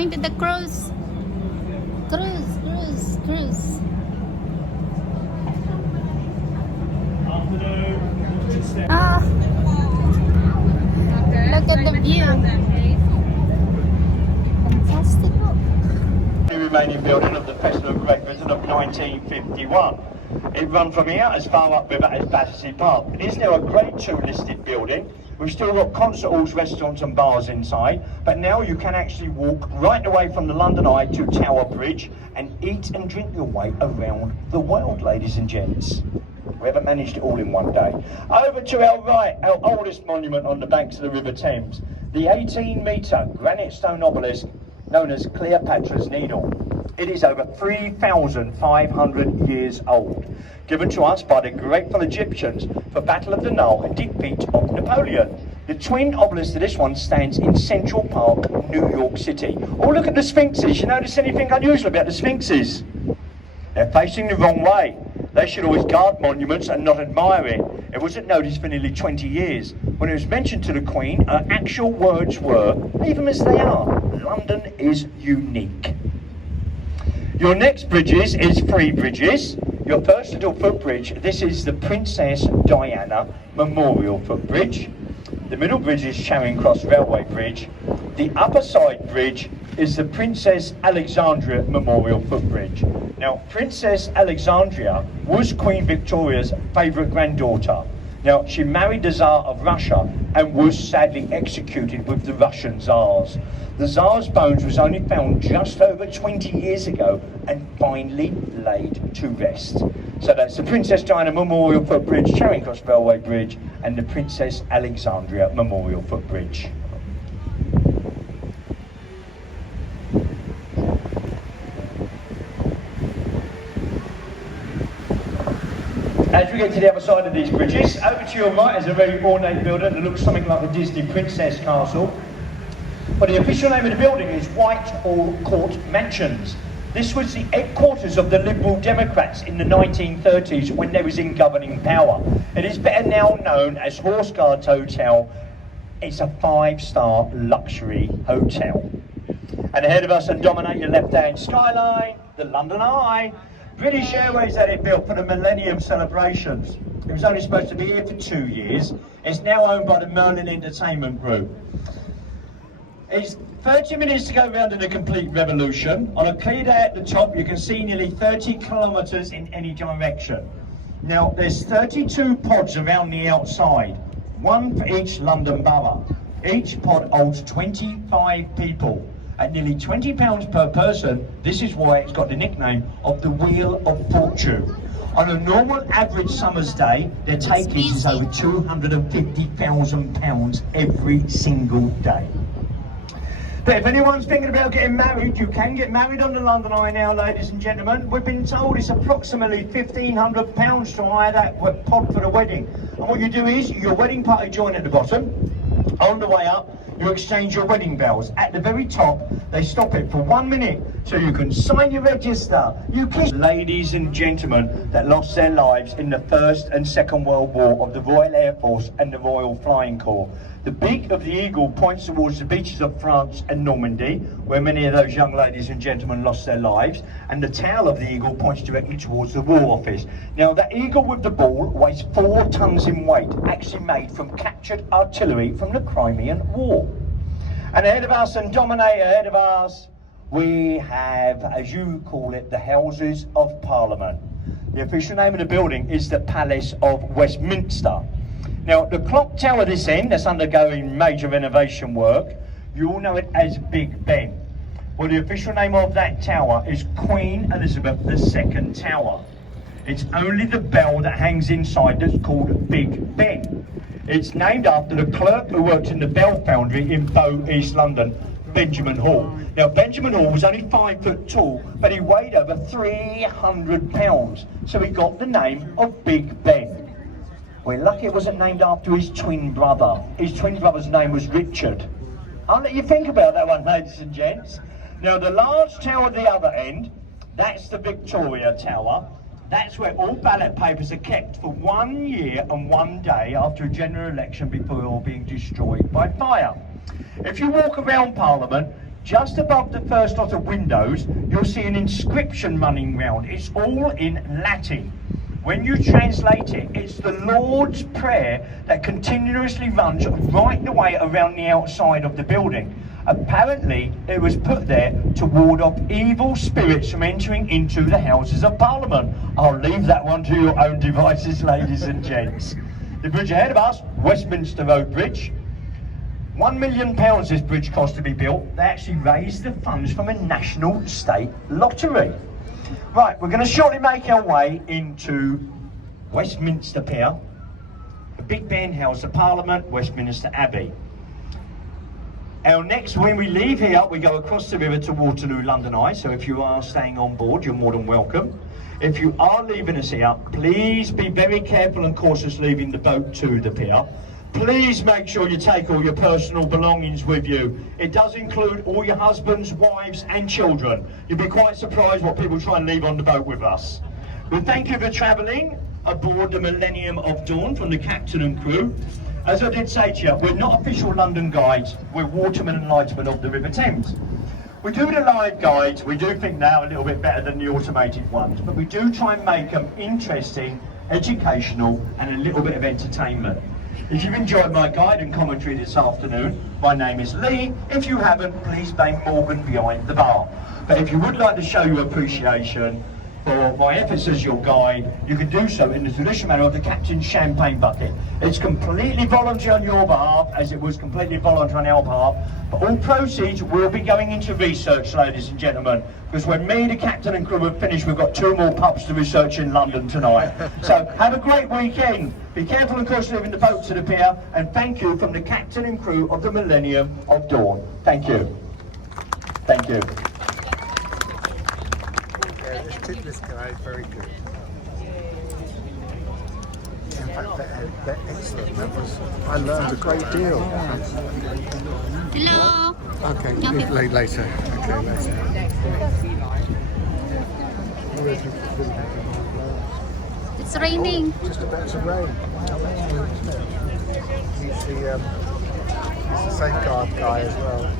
going to the cruise. Cruise. Ah, look at the view. Fantastic. The remaining building of the Festival of Great Britain of 1951. It runs from here as far up river as Battersea Park. It is now a Grade 2 listed building. We've still got concert halls, restaurants and bars inside, but now you can actually walk right away from the London Eye to Tower Bridge and eat and drink your way around the world, ladies and gents. We haven't managed it all in one day. Over to our right, our oldest monument on the banks of the River Thames, the 18-metre granite stone obelisk known as Cleopatra's Needle. It is over 3,500 years old, given to us by the grateful Egyptians for Battle of the Nile and defeat of Napoleon. The twin obelisk to this one stands in Central Park, New York City. Oh, look at the Sphinxes. You notice anything unusual about the Sphinxes? They're facing the wrong way. They should always guard monuments and not admire it. It wasn't noticed for nearly 20 years. When it was mentioned to the Queen, her actual words were, leave them as they are, London is unique. Your next bridges is three bridges. Your first little footbridge, this is the Princess Diana Memorial Footbridge. The middle bridge is Charing Cross Railway Bridge. The upper side bridge is the Princess Alexandria Memorial Footbridge. Now, Princess Alexandria was Queen Victoria's favourite granddaughter. Now, she married the Tsar of Russia and was sadly executed with the Russian Tsars. The Tsar's bones was only found just over 20 years ago and finally laid to rest. So that's the Princess Diana Memorial Footbridge, Charing Cross Railway Bridge and the Princess Alexandria Memorial Footbridge. As we get to the other side of these bridges, over to your right is a very ornate building that looks something like a Disney Princess Castle. But the official name of the building is Whitehall Court Mansions. This was the headquarters of the Liberal Democrats in the 1930s when they was in governing power. It is better now known as Horse Guards Hotel. It's a 5-star luxury hotel. And ahead of us and dominate your left-hand skyline, the London Eye. British Airways had it built for the Millennium celebrations. It was only supposed to be here for 2 years. It's now owned by the Merlin Entertainment Group. It's 30 minutes to go round in a complete revolution. On a clear day at the top, you can see nearly 30 kilometres in any direction. Now, there's 32 pods around the outside, one for each London borough. Each pod holds 25 people. At nearly £20 per person, this is why it's got the nickname of the Wheel of Fortune. On a normal average summer's day, their takings is over £250,000 every single day. But if anyone's thinking about getting married, you can get married on the London Eye now, ladies and gentlemen. We've been told it's approximately £1,500 to hire that pod for the wedding. And what you do is, your wedding party join at the bottom. On the way up, you exchange your wedding bells. At the very top, they stop it for 1 minute so you can sign your register. You kiss ladies and gentlemen that lost their lives in the First and Second World War of the Royal Air Force and the Royal Flying Corps. The beak of the eagle points towards the beaches of France and Normandy, where many of those young ladies and gentlemen lost their lives, and the tail of the eagle points directly towards the War Office. Now, that eagle with the ball weighs 4 tons in weight, actually made from captured artillery from the Crimean War. And ahead of us, and dominate ahead of us, we have, as you call it, the Houses of Parliament. The official name of the building is the Palace of Westminster. Now, the clock tower this end, that's undergoing major renovation work, you all know it as Big Ben. Well, the official name of that tower is Queen Elizabeth II Tower. It's only the bell that hangs inside that's called Big Ben. It's named after the clerk who worked in the bell foundry in Bow, East London, Benjamin Hall. Now, Benjamin Hall was only 5 foot tall, but he weighed over 300 pounds, so he got the name of Big Ben. We're lucky it wasn't named after his twin brother. His twin brother's name was Richard. I'll let you think about that one, ladies and gents. Now, the large tower at the other end, that's the Victoria Tower. That's where all ballot papers are kept for 1 year and 1 day after a general election before all being destroyed by fire. If you walk around Parliament, Just above the first lot of windows, you'll see an inscription running round. It's all in Latin. When you translate it, it's the Lord's Prayer that continuously runs right the way around the outside of the building. Apparently, it was put there to ward off evil spirits from entering into the Houses of Parliament. I'll leave that one to your own devices, ladies and gents. The bridge ahead of us, Westminster Road Bridge. £1 million this bridge cost to be built. They actually raised the funds from a national state lottery. Right, we're going to shortly make our way into Westminster Pier, the Big Ben, House of Parliament, Westminster Abbey. Our next, when we leave here, we go across the river to Waterloo, London Eye, so if you are staying on board, you're more than welcome. If you are leaving us here, please be very careful and cautious leaving the boat to the pier. Please make sure you take all your personal belongings with you. It does include all your husbands, wives and children. You'll be quite surprised what people try and leave on the boat with us. Well, thank you for travelling aboard the Millennium of Dawn from the captain and crew. As I did say to you, we're not official London guides, we're watermen and lightmen of the River Thames. We do the live guides, we do think now a little bit better than the automated ones, but we do try and make them interesting, educational and a little bit of entertainment. If you've enjoyed my guide and commentary this afternoon, my name is Lee. If you haven't, please blame Morgan behind the bar. But if you would like to show your appreciation for my efforts as your guide, you can do so in the traditional manner of the Captain's Champagne Bucket. It's completely voluntary on your behalf, as it was completely voluntary on our behalf, but all proceeds will be going into research, ladies and gentlemen, because when me, the captain and crew have finished, we've got 2 more pubs to research in London tonight. So have a great weekend. Be careful and cautious leaving the boat to the pier, and thank you from the captain and crew of the Millennium of Dawn. Thank you. Thank you. Yeah, this guy is very good. In fact, they're excellent. I learned a great deal. Hello. Okay, later. Okay, later. It's raining. Just about to rain. He's the safeguard guy as well.